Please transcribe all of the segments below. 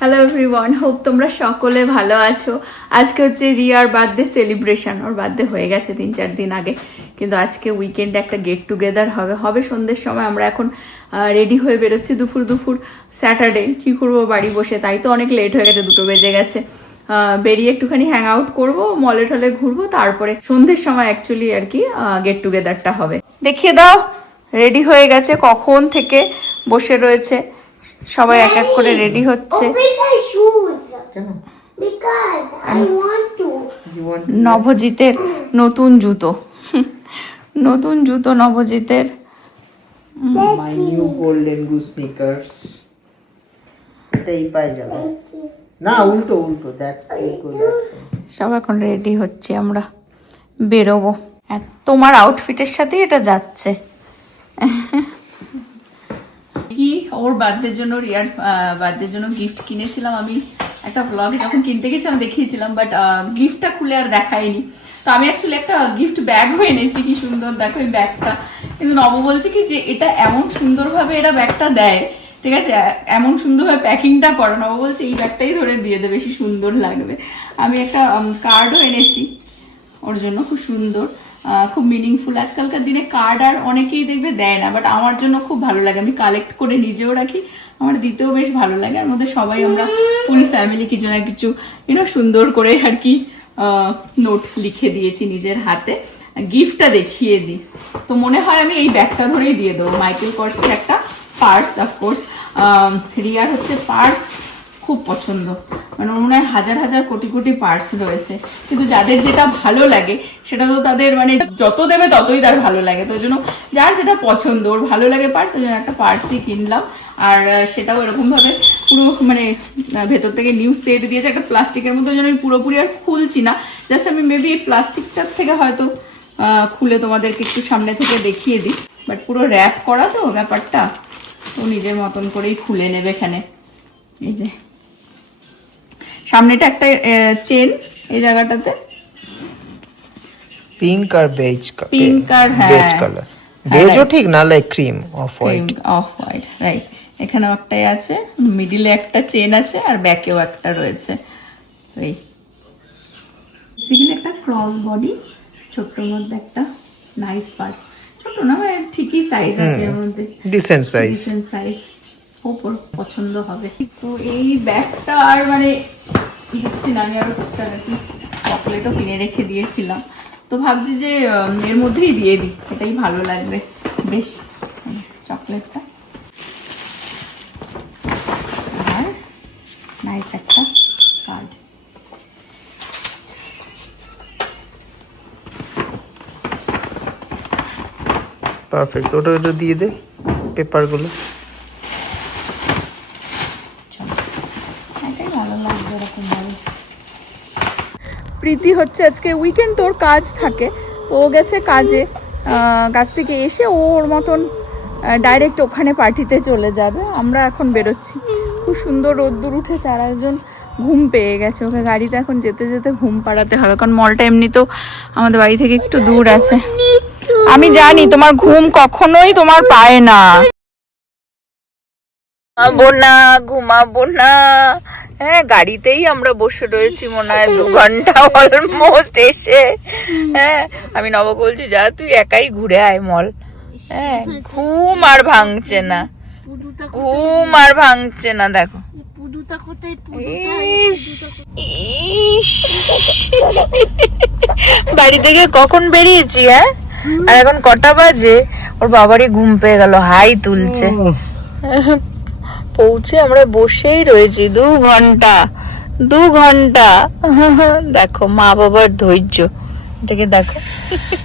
Hello everyone, hope তোমরা সকলে ভালো আছো। আজকে হচ্ছে রিয়ার বার্থডে সেলিব্রেশন। ওর বার্থডে হয়ে গেছে 3-4 দিন আগে, কিন্তু আজকে উইকেন্ডে একটা গেট টুগেদার হবে সন্ধ্যের সময়। আমরা এখন রেডি হয়ে বেরোচ্ছি দুপুর স্যাটারডে। কী করবো বাড়ি বসে, তাই তো অনেক লেট হয়ে গেছে, 2 বেজে গেছে। বেরিয়ে একটুখানি হ্যাং আউট করবো, মলে টলে ঘুরবো, তারপরে সন্ধ্যের সময় অ্যাকচুয়ালি আর কি গেট টুগেদারটা হবে। দেখিয়ে দাও, রেডি হয়ে গেছে, কখন থেকে বসে রয়েছে সবাই, এক এক করে রেডি হচ্ছে। নবজিতের নতুন জুতো নবজিতের। My new golden goose sneakers. এটাই পাই যাবে না, উল্টো দেখ। সব এখন রেডি হচ্ছে, আমরা বেরোবো। তোমার আউটফিটের সাথেই এটা যাচ্ছে। কি ওর বার্থডের জন্য, রিয়ার বার্থডের জন্য গিফট কিনেছিলাম আমি। একটা ব্লগে যখন কিনতে গেছিলাম দেখিয়েছিলাম, বাট গিফটটা খুলে আর দেখাইনি। তো আমি অ্যাকচুয়ালি একটা গিফট ব্যাগও এনেছি, কি সুন্দর দেখো এই ব্যাগটা। কিন্তু নব বলছে কি যে এটা এমন সুন্দরভাবে এরা ব্যাগটা দেয়, ঠিক আছে, এমন সুন্দরভাবে প্যাকিংটা করে। নব বলছে এই ব্যাগটাই ধরে দিয়ে দেবে, বেশি সুন্দর লাগবে। আমি একটা কার্ডও এনেছি ওর জন্য, খুব সুন্দর, খুব মিনিংফুল। আজকালকার দিনে কার্ড আর অনেকেই দেখবে দেয় না, বাট আমার জন্য খুব ভালো লাগে। আমি কালেক্ট করে নিজেও রাখি, আমার দিতেও বেশ ভালো লাগে। আর মধ্যে সবাই আমরা ফুল ফ্যামিলি কিছু না কিছু সুন্দর করে আর কি নোট লিখে দিয়েছি নিজের হাতে। গিফটটা দেখিয়ে দিই, তো মনে হয় আমি এই ব্যাগটা ধরেই দিয়ে দেবো। মাইকেল কর্সের একটা পার্স, অফকোর্স রিয়ার হচ্ছে পার্স খুব পছন্দ, মানে মনে হয় হাজার কোটি পার্স রয়েছে, কিন্তু যাদের যেটা ভালো লাগে সেটা তো তাদের মানে যত দেবে ততই তার ভালো লাগে। তো ওই জন্য যার যেটা পছন্দ, ওর ভালো লাগে পার্স, ওই জন্য একটা পার্সই কিনলাম। আর সেটাও এরকমভাবে পুরো মানে ভেতর থেকে নিউ সেট দিয়েছে একটা প্লাস্টিকের মধ্যে, ওই জন্য আমি পুরোপুরি আর খুলছি না। জাস্ট আমি মেবি এই প্লাস্টিকটার থেকে হয়তো খুলে তোমাদেরকে একটু সামনে থেকে দেখিয়ে দিই, বাট পুরো র্যাপ করা তো ব্যাপারটা, তো নিজের মতন করেই খুলে নেবে এখানে। এই যে সামনেটা একটা চেন, এই জায়গাটাতে পিঙ্ক আর বেজ, পিঙ্ক আর বেজ কালার, বেজও ঠিক না, like cream off white, right. এখানেও একটাই আছে, মিডিলে একটা চেন আছে, আর ব্যাকেও একটা রয়েছে। এই বেসিক্যালি একটা ক্রস বডি, ছোট্টর মধ্যে একটা নাইস পার্স। ছোট না, ঠিকই সাইজ আছে এর মধ্যে, ডিসেন্ট সাইজ। ওপর পছন্দ হবে। তো এই ব্যাগটা আর মানে দিচ্ছি না আমি, আরো টুকটাক আর কি চকলেটও কিনে রেখে দিয়েছিলাম, তো ভাবছি যে এর মধ্যেই দিয়ে দিই, এটাই ভালো লাগবে বেশ। চকলেটটা আর নাইস একটা কার্ড। পারফেক্ট, ওটা দিয়ে দে পেপারগুলো। প্রীতি হচ্ছে আজকে উইকেন্ড, তোর কাজ থাকে, তো ও গেছে কাজে, কাজ থেকে এসে ওর মতন ডাইরেক্ট ওখানে পার্টিতে চলে যাবে। আমরা এখন বেরোচ্ছি, খুব সুন্দর রোদ্দুর উঠেছে, আর একজন ঘুম পেয়ে গেছে, ওকে গাড়িতে এখন যেতে যেতে ঘুম পাড়াতে হবে, কারণ মলটা এমনিতেও আমাদের বাড়ি থেকে একটু দূর আছে। আমি জানি তোমার ঘুম কখনোই তোমার পায় না। ঘুমাবো না, হ্যাঁ গাড়িতেই আমরা বসে রয়েছি মনে হয় 2 ঘন্টা অলমোস্ট এসে। হ্যাঁ আমি নব বলছি যা তুই একাই ঘুরে আয় মল। হ্যাঁ ঘুম আর ভাঙছে না, দেখো বাড়ি থেকে কখন বেরিয়েছি, হ্যাঁ আর এখন কটা বাজে, ওর বাবারই ঘুম পেয়ে গেল, হাই তুলছে। পৌঁছে আমরা বসেই রয়েছি 2 ঘন্টা। দেখো মা বাবার ধৈর্য, এটাকে দেখো।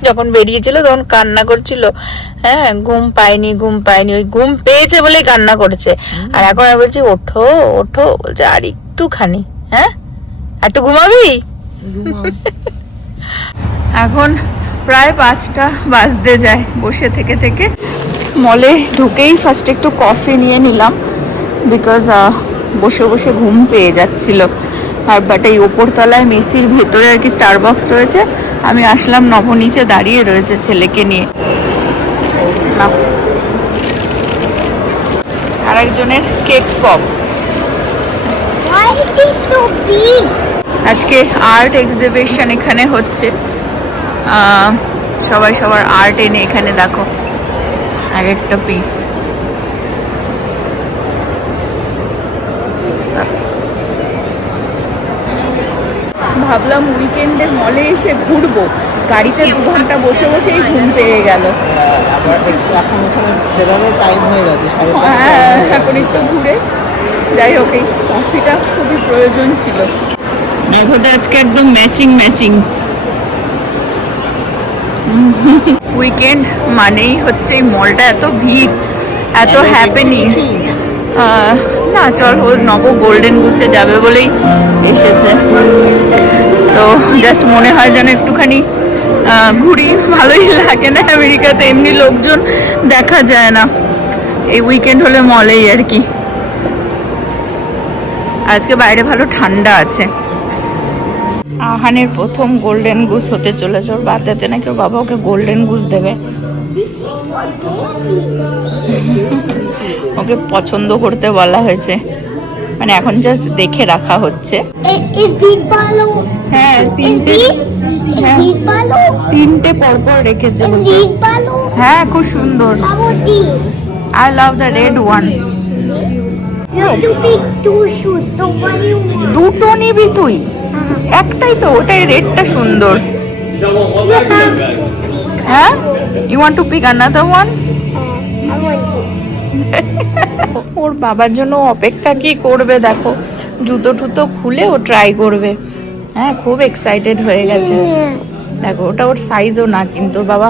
যখন বেরিয়েছিল তখন কান্না করছিল, হ্যাঁ ঘুম পাইনি, ওই ঘুম পেয়েছে বলে কান্না করেছে। আর এখন আমি বলছি ওঠো, বলছে আর একটুখানি, হ্যাঁ একটু ঘুমাবি। এখন প্রায় 5টা বাজতে যায়, বসে থেকে মলে ঢুকেই ফার্স্ট একটু কফি নিয়ে নিলাম, বিকজ বসে ঘুম পেয়ে যাচ্ছিল। আর বাট এই ওপরতলায় মেসির ভেতরে আর কি স্টারবক্স রয়েছে, আমি আসলাম, নব নিচে দাঁড়িয়ে রয়েছে ছেলেকে নিয়ে। আর একজনের cake pop, It's so big. আজকে আর্ট এক্সিবিশন এখানে হচ্ছে, সবাই সবার আর্ট এনে এখানে দেখো এক একটা পিস। ভাবলাম উইকেন্ডে মলে এসে ঘুরবো, গাড়িতে 2 ঘন্টা বসে বসেই ঘুম পেয়ে গেল। আবার এখন ওখানে বেরোনোর টাইম হয়ে গেছে, হ্যাঁ, এখন একটু ঘুরে যাই হোক, এই কফিটা খুবই প্রয়োজন ছিল। নগদে আজকে একদম ম্যাচিং ম্যাচিং। উইকেন্ড মানেই হচ্ছে এই মলটা এত ভিড়, এত হ্যাপেনিং। না চল, ওর নব গোল্ডেন গুসে যাবে বলেই এসেছে, তো জাস্ট মনে হয় যেন একটুখানি ঘুরি, ভালোই লাগে না? আমেরিকাতে এমনি লোকজন দেখা যায় না, এই উইকেন্ড হলে মলেই আর কি। আজকে বাইরে ভালো ঠান্ডা আছে। আহানের প্রথম গোল্ডেন গুস হতে চলেছে, ওর বার্থডেতে নাকি ওর বাবা ওকে গোল্ডেন গুস দেবে। ওকে পছন্দ করতে বলা হয়েছে, মানে এখন জাস্ট দেখে রাখা হচ্ছে। Is this balloon? হ্যাঁ, Is this? Is this balloon? 3টে পরপর রেখেছে। Is this balloon? হ্যাঁ, খুব সুন্দর। How about this? I love the red one. You have to pick 2 shoes. So what do you want? দুটো নিবি তুই? একটাই তো, ওটাই রেডটা সুন্দর। You have to pick. হ্যাঁ, you want to pick another one? I want this. ওর বাবার জন্য অপেক্ষা কি করবে দেখো, জুতো টুতো খুলে ও ট্রাই করবে। হ্যাঁ, খুব এক্সাইটেড হয়ে গেছে। দেখো, ওটা ওর সাইজও না, কিন্তু ওর বাবা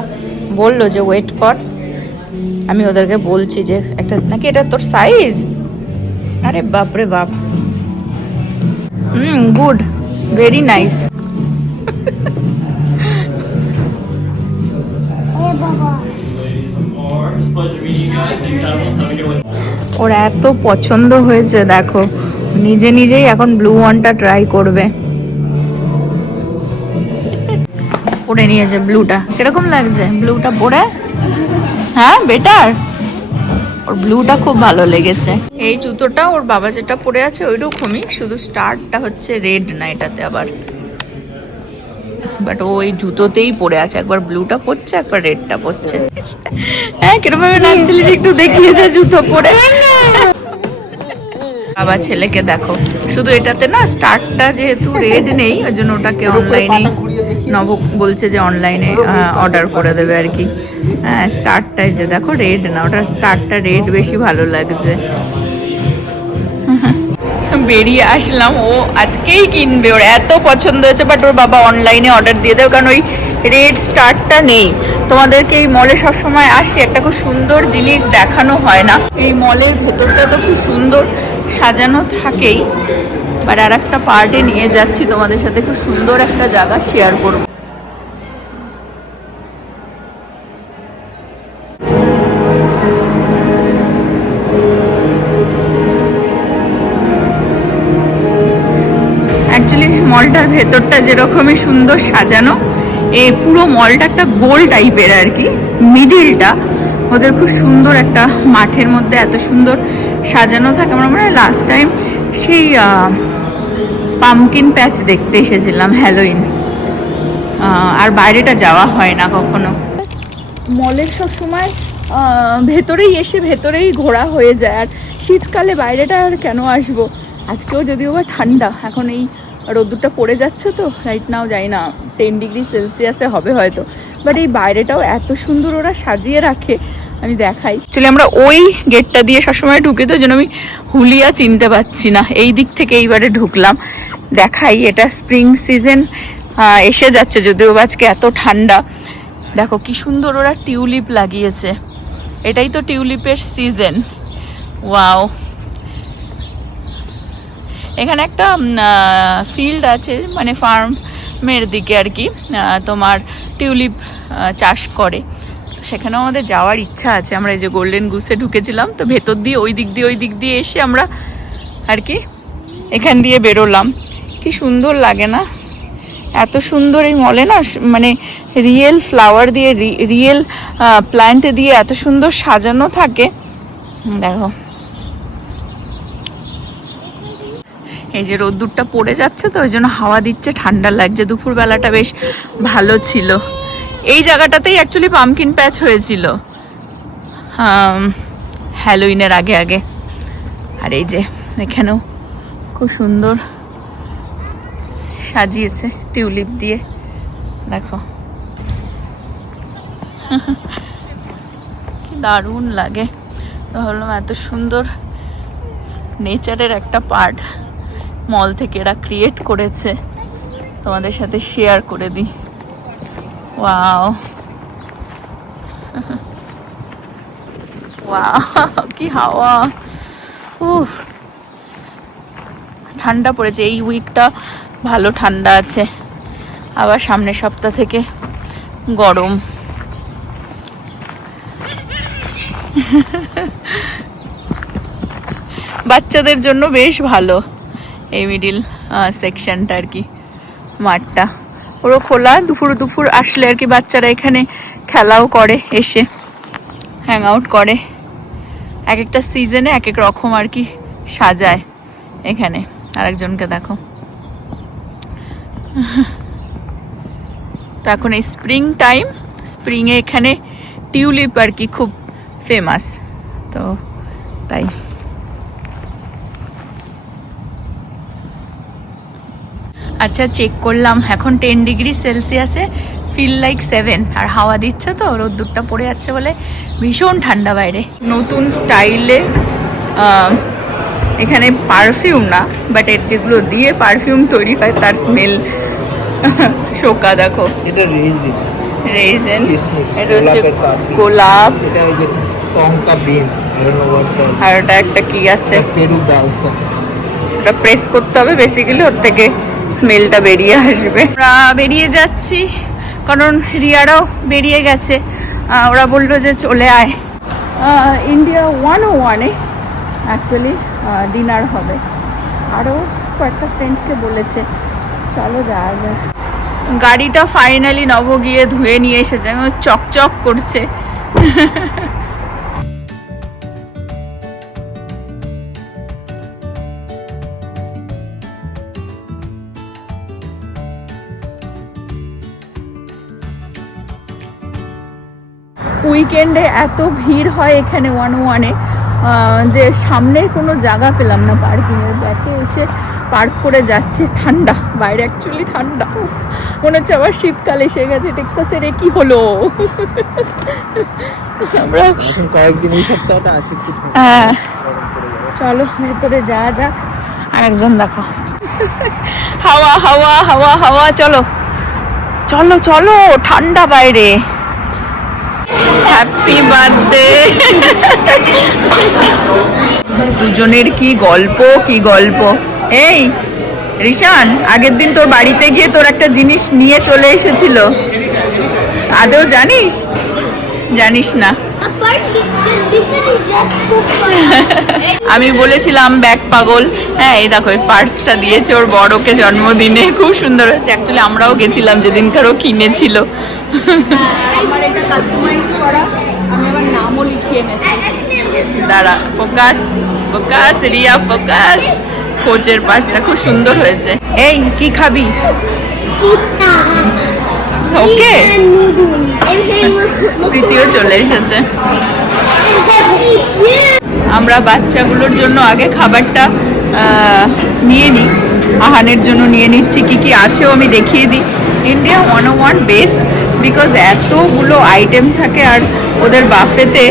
বললো যে ওয়েট কর। আমি ওদেরকে বলছি যে একটা নাকি এটা তোর সাইজ। আরে বাপরে বাপ, good, very nice. Hey, Baba. ওর এত পছন্দ হয়েছে দেখো, নিজে নিজেই এখন ব্লু ওয়ানটা ট্রাই করবে। পরে নিয়েছে ব্লুটা, কিরকম লাগছে ব্লুটা পরে? হ্যাঁ, বেটার। ওর ব্লুটা খুব ভালো লেগেছে। এই জুতোটা ওর বাবা যেটা পরে আছে ওই রকমই, শুধু স্টার্টটা হচ্ছে রেড না এটাতে আবার, বাট ও এই জুতোতেই পরে আছে, একবার ব্লুটা পরছে একবার রেডটা পরছে। হ্যাঁ, কিরকম ভাবে নাচছিলিস একটু দেখিয়ে দে জুতো পরে। বাবা ছেলেকে দেখো, শুধু এটাতে না স্টার্টটা যেহেতু রেড নেই ওই জন্য ওটাকে অনলাইনে নব বলছে যে অনলাইনে অর্ডার করে দেবে আর কি। হ্যাঁ, স্টার্টটাই যে দেখো রেড না, ওটার স্টার্টটা রেড বেশি ভালো লাগছে। বেরিয়ে আসলাম, ও আজকেই কিনবে, ওর এত পছন্দ হয়েছে, বাট ওর বাবা অনলাইনে অর্ডার দিয়ে দেবে কারণ ওই রেড স্টার্টটা নেই। তোমাদেরকে এই মলে সবসময় আসি, একটা খুব সুন্দর জিনিস দেখানো হয় না। এই মলের ভেতরটা তো খুব সুন্দর সাজানো থাকেই, বাট আর একটা পার্টে নিয়ে যাচ্ছি তোমাদের সাথে, খুব সুন্দর একটা জায়গা শেয়ার করবো। অ্যাকচুয়ালি মলটার ভেতরটা যেরকমই সুন্দর সাজানো, এই পুরো মলটা একটা গোল টাইপের আর কি। মিডিলটা ওদের খুব সুন্দর একটা মাঠের মধ্যে এত সুন্দর সাজানো থাকে। আমরা মনে হয় লাস্ট টাইম সেই পামকিন প্যাচ দেখতে এসেছিলাম, হ্যালোইন। আর বাইরেটা যাওয়া হয় না কখনো। মলের সব সময় ভেতরেই এসে ভেতরেই ঘোরা হয়ে যায়, আর শীতকালে বাইরেটা আর কেন আসবো। আজকেও যদিও বা ঠান্ডা, এখন এই রোদ্দুরটা পড়ে যাচ্ছে তো রাইট নাও, যাই না 10 ডিগ্রি সেলসিয়াসে হবে হয়তো, বাট এই বাইরেটাও এত সুন্দর ওরা সাজিয়ে রাখে, আমি দেখাই। অ্যাকচুয়ালি আমরা ওই গেটটা দিয়ে সবসময় ঢুকে, তো যেন আমি হুলিয়া চিনতে পারছি না, এই দিক থেকে এইবারে ঢুকলাম। দেখাই, এটা স্প্রিং সিজন এসে যাচ্ছে, যদিও আজকে এত ঠান্ডা। দেখো কি সুন্দর ওরা টিউলিপ লাগিয়েছে, এটাই তো টিউলিপের সিজন। ওয়াও, এখানে একটা ফিল্ড আছে, মানে ফার্মের দিকে আর কি, তোমার টিউলিপ চাষ করে, তো সেখানেও আমাদের যাওয়ার ইচ্ছা আছে। আমরা এই যে গোল্ডেন গুসে ঢুকেছিলাম, তো ভেতর দিয়ে ওই দিক দিয়ে এসে আমরা আর কি এখান দিয়ে বেরোলাম। কি সুন্দর লাগে না? এত সুন্দর এই মলে না, মানে রিয়েল ফ্লাওয়ার দিয়ে, রিয়েল প্ল্যান্ট দিয়ে এত সুন্দর সাজানো থাকে। দেখো এই যে রোদ্দুরটা পড়ে যাচ্ছে তো ওই জন্য হাওয়া দিচ্ছে, ঠান্ডা লাগছে। দুপুরবেলাটা বেশ ভালো ছিল। এই জায়গাটাতেই অ্যাকচুয়ালি পামকিন প্যাচ হয়েছিল হ্যালোইনের আগে আগে। আর এই যে এখানেও খুব সুন্দর সাজিয়েছে টিউলিপ দিয়ে, দেখো কি দারুণ লাগে। তো ভাবলাম এত সুন্দর নেচারের একটা পার্ট মল থেকে এরা ক্রিয়েট করেছে, তোমাদের সাথে শেয়ার করে দিই। ওয়াও ওয়াও, কি হাওয়া! উফ, ঠান্ডা পড়েছে। এই উইকটা ভালো ঠান্ডা আছে, আবার সামনের সপ্তাহ থেকে গরম। বাচ্চাদের জন্য বেশ ভালো এই মিডিল সেকশনটা আর কি, মাঠটা ওরও খোলা। দুপুর আসলে আর কি বাচ্চারা এখানে খেলাও করে, এসে হ্যাং আউট করে। এক একটা সিজনে এক এক রকম আর কি সাজায় এখানে। আরেকজনকে দেখো। তো এখন এই স্প্রিং টাইম, স্প্রিংয়ে এখানে টিউলিপ আর কি খুব ফেমাস, তো তাই। আচ্ছা, চেক করলাম এখন 10 ডিগ্রি সেলসিয়াসে, ফিল লাইক 7। আর হাওয়া দিচ্ছে তো, রোদ্দুরটা পড়ে যাচ্ছে বলে ভীষণ ঠান্ডা বাইরে। নতুন স্টাইলে এখানে পারফিউম না, বাট এর যেগুলো দিয়ে পারফিউম তৈরি হয় তার স্মেল শোকা। দেখো এটা রেজিন, রেজিন, কিসমিস, এটা হচ্ছে গোলাপের পাপড়ি, গোলাপ, এটা ওই যে টঙ্কা বিন, আর ওটা একটা কি আছে পেরু বালসা। ওটা প্রেস করতে হবে বেসিক্যালি, ওর থেকে স্মেলটা বেরিয়ে আসবে। আমরা বেরিয়ে যাচ্ছি কারণ রিয়ারাও বেরিয়ে গেছে। ওরা বললো যে চলে আয়। ইন্ডিয়া 101-এ অ্যাকচুয়ালি ডিনার হবে। আরও কয়েকটা ফ্রেন্ডকে বলেছে চলো যাওয়া যায়। গাড়িটা ফাইনালি নব গিয়ে ধুয়ে নিয়ে এসেছে, চকচক করছে। উইকেন্ডে এত ভিড় হয় এখানে 101-এ যে সামনে কোনো জায়গা পেলাম না পার্কিংয়ের। ব্যাকে এসে পার্ক করে যাচ্ছে। ঠান্ডা বাইরে, অ্যাকচুয়ালি ঠান্ডা। উফ, মনে হচ্ছে আবার শীতকাল এসে গেছে। টেক্সাসের এ কি হলো? আমরা এখন কয়েকদিন এই সপ্তাহটা আছে একটু হ্যাঁ, চলো ভেতরে যাওয়া যাক। আরেকজন দেখো, হাওয়া হাওয়া হাওয়া হাওয়া। চলো চলো চলো, ঠান্ডা বাইরে। Happy birthday. দুজনের কি গল্প, কি গল্প। এই রিশান, আগের দিন তোর বাড়িতে গিয়ে তোর একটা জিনিস নিয়ে চলে এসেছিল, আদৌ জানিস? জানিস না? আমি বলেছিলাম ব্যাগ পাগল। হ্যাঁ, এই দেখো পার্সটা দিয়েছে ওর বড়কে জন্মদিনে, খুব সুন্দর হয়েছে। অ্যাকচুয়ালি আমরাও গেছিলাম যেদিনকার ও কিনেছিল। আমার এটা কাস্টমাইজ করা, আমি আমার নামও লিখিয়ে এনেছি। দাঁড়া, ফোকাস ফোকাস রিয়া ফোকাস। কোচের পার্সটা খুব সুন্দর হয়েছে। এই কি খাবি? ওকে, প্রীতিও চলে এসেছে। আমরা বাচ্চাগুলোর জন্য আগে খাবারটা নিয়ে নিই, আহানের জন্য নিয়ে নিচ্ছি। কি কি আছেও আমি দেখিয়ে দিই। ইন্ডিয়া 101 বেস্ট বিকজ এতগুলো আইটেম থাকে, আর ওদের বাফেতে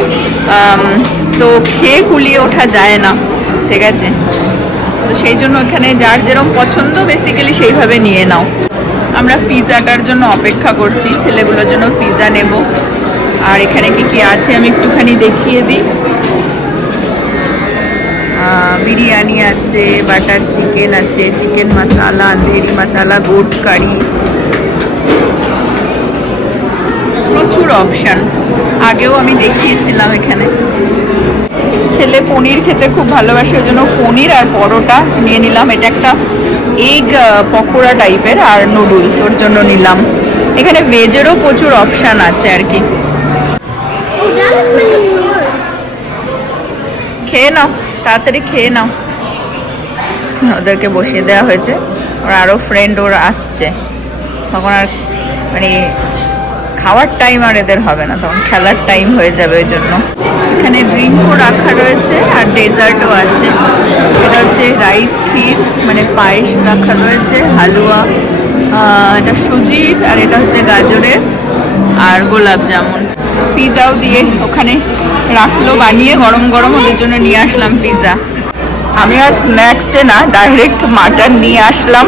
তো খেয়ে কুলিয়ে ওঠা যায় না, ঠিক আছে? তো সেই জন্য এখানে যার যেরকম পছন্দ বেসিক্যালি সেইভাবে নিয়ে নাও। আমরা পিৎজাটার জন্য অপেক্ষা করছি, ছেলেগুলোর জন্য পিৎজা নেব। আর এখানে কি কি আছে আমি একটুখানি দেখিয়ে দিই। বিরিয়ানি আছে, বাটার চিকেন আছে, চিকেন মশালা, আন্ধেরি মশালা, গোট কারি, প্রচুর অপশান। আগেও আমি দেখিয়েছিলাম এখানে। ছেলে পনির খেতে খুব ভালোবাসে, ওই জন্য পনির আর পরোটা নিয়ে নিলাম। এটা একটা এগ পকোড়া টাইপের, আর নুডলস ওর জন্য নিলাম। এখানে ভেজেরও প্রচুর অপশান আছে আর কি। খেয়ে নাও, তাড়াতাড়ি খেয়ে নাও। ওদেরকে বসিয়ে দেওয়া হয়েছে। ওরা আরও ফ্রেন্ড ওরা আসছে, তখন আর মানে খাওয়ার টাইম আর এদের হবে না, তখন খেলার টাইম হয়ে যাবে। ওই জন্য এখানে ড্রিঙ্কও রাখা রয়েছে আর ডেজার্টও আছে। এটা হচ্ছে রাইস ক্ষীর, মানে পায়েস রাখা রয়েছে, হালুয়া, এটা সুজির, আর এটা হচ্ছে গাজরের, আর গোলাপ জামুন। পিৎজাও দিয়ে ওখানে রাখলো বানিয়ে, গরম গরম ওদের জন্য নিয়ে আসলাম পিৎজা। আমি আর স্ন্যাক্সে না, ডাইরেক্ট মাটন নিয়ে আসলাম।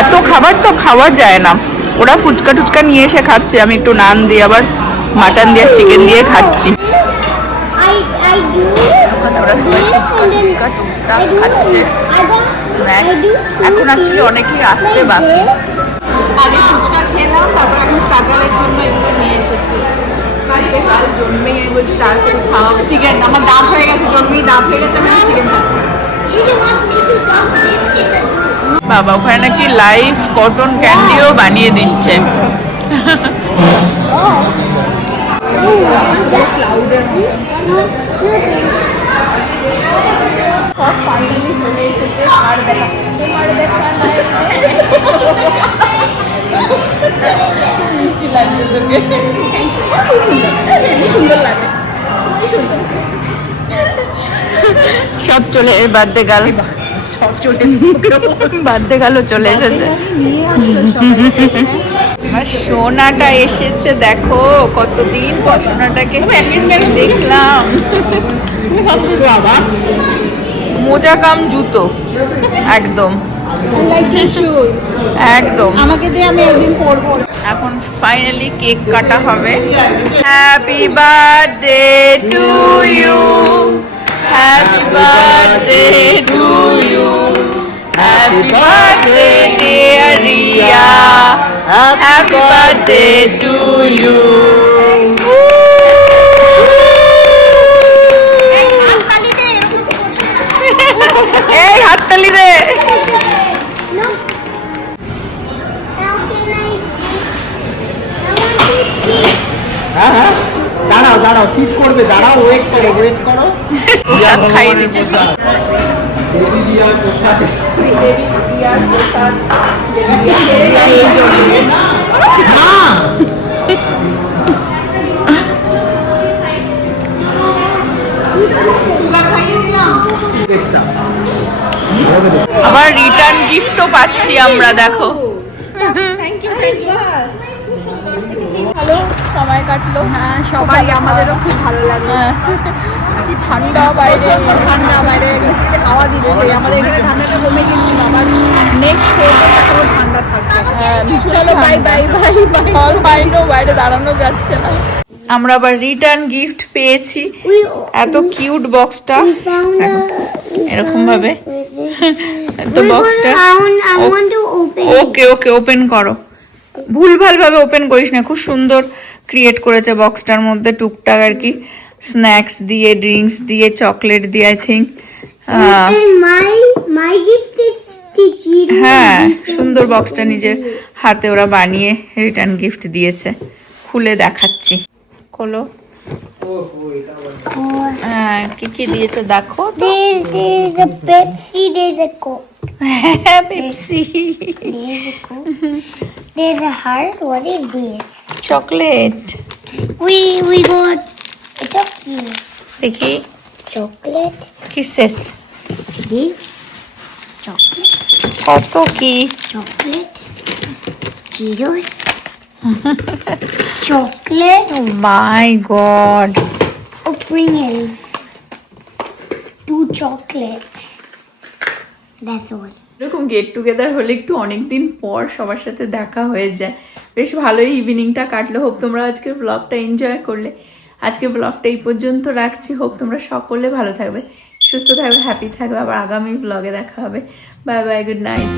এত খাবার তো খাওয়া যায় না, ওরা ফুচকা টুচকা নিয়ে এসে খাচ্ছে, আমি একটু নান দিয়ে আবার মাটন দিয়ে চিকেন দিয়ে খাচ্ছি। I do. ওরা সবাই ফুচকা টুচকা টুকটাক খাচ্ছে স্ন্যাক্স। এখন অ্যাকচুয়ালি অনেকেই আসতে বাকি। আগে ফুচকা খেলাম, তারপর এখন স্ট্রাগলের জন্য এগুলো নিয়ে এসেছি। কাল জন্মেই আমি বলছি তারপর খাওয়া চিকেন, আমার দাঁত হয়ে গেছে, জন্মেই দাঁত হয়ে গেছে, আমি চিকেন খাচ্ছি। বাবা ওখানে নাকি লাইভ কটন ক্যান্ডিও বানিয়ে দিচ্ছে। ফাইনালি চলে এসেছে আর দেখা, তোমার দেখা মিষ্টি লাগছে তোকে, সুন্দর লাগে, সব চলে বার্থডে গাল, সব চলে বার্থডে গালও চলে এসেছে। আমার সোনাটা এসেছে, দেখো কতদিন পর সোনাটাকে দেখলাম। মোজা কাম জুতো একদম একদম আমাকে দিয়ে আমি একদিন পরবো। এখন ফাইনালি কেক কাটা হবে। Happy birthday to you, happy birthday to you, happy birthday dear Riya, happy birthday to you. এই হাততালি দে। Look. How can I see? I want to see. হ্যাঁ হ্যাঁ, দাঁড়াও দাঁড়াও, সিট করবে, দাঁড়াও, ওয়েট করো ওয়েট করো। প্রসাদ খাইয়ে দিচ্ছে। দেবী দিয়ার প্রসাদ। দেবী দিয়ার প্রসাদ, দেবী হ্যাঁ আবার রিটার্ন গিফটও পাচ্ছি আমরা, দেখো। ভালো সময় কাটলো। হ্যাঁ সবাই, আমাদেরও খুব ভালো লাগলো। কি ঠান্ডা বাইরে, ঠান্ডা বাইরে বেসিক্যালি হাওয়া দিচ্ছে, আমাদের এখানে ঠান্ডাটা কমে গেছিল, আবার নেক্সট ফেজে এখনো ঠান্ডা থাকবে। চলো বাই বাই বাই বাই। বাইরে দাঁড়ানো যাচ্ছে না। আমরা আবার রিটার্ন গিফট পেয়েছি। এত কিউট বক্সটা, এরকম ভাবে তো বক্সটা। I want to open it. Okay okay, open করো, ভুলভাল ভাবে ওপেন করিস না। খুব সুন্দর ক্রিয়েট করেছে বক্সটার মধ্যে, টুকটাক আর কি স্ন্যাক্স দিয়ে, ড্রিঙ্কস দিয়ে, চকলেট দিয়ে, I think. And my gift is the Chiro. হ্যাঁ, সুন্দর বক্সটা নিজের হাতে ওরা বানিয়ে রিটার্ন গিফট দিয়েছে। খুলে দেখাচ্ছি, খোলো। হ্যাঁ, কি কি দিয়েছে দেখো তো। There's a Pepsi, there's a Coke. হ্যাঁ, Pepsi, There's a Coke. There's a heart. What is this? Chocolate. We got it's a cute দেখি chocolate. Kisses, This chocolate. কত কি। Chocolate. Cheetos. Chocolate. My god, Oh, Pringles. 2 chocolates. That's all. এরকম get together হলে একটু অনেকদিন পর সবার সাথে দেখা হয়ে যায়, বেশ ভালোই ইভিনিংটা কাটলো। হোপ তোমরা আজকের ব্লগটা এনজয় করলে। আজকে ব্লগটা এই পর্যন্ত রাখছি। হোপ তোমরা সকলে ভালো থাকবে, সুস্থ থাকবে, হ্যাপি থাকবে। আবার আগামী ব্লগে দেখা হবে। Bye bye, good night.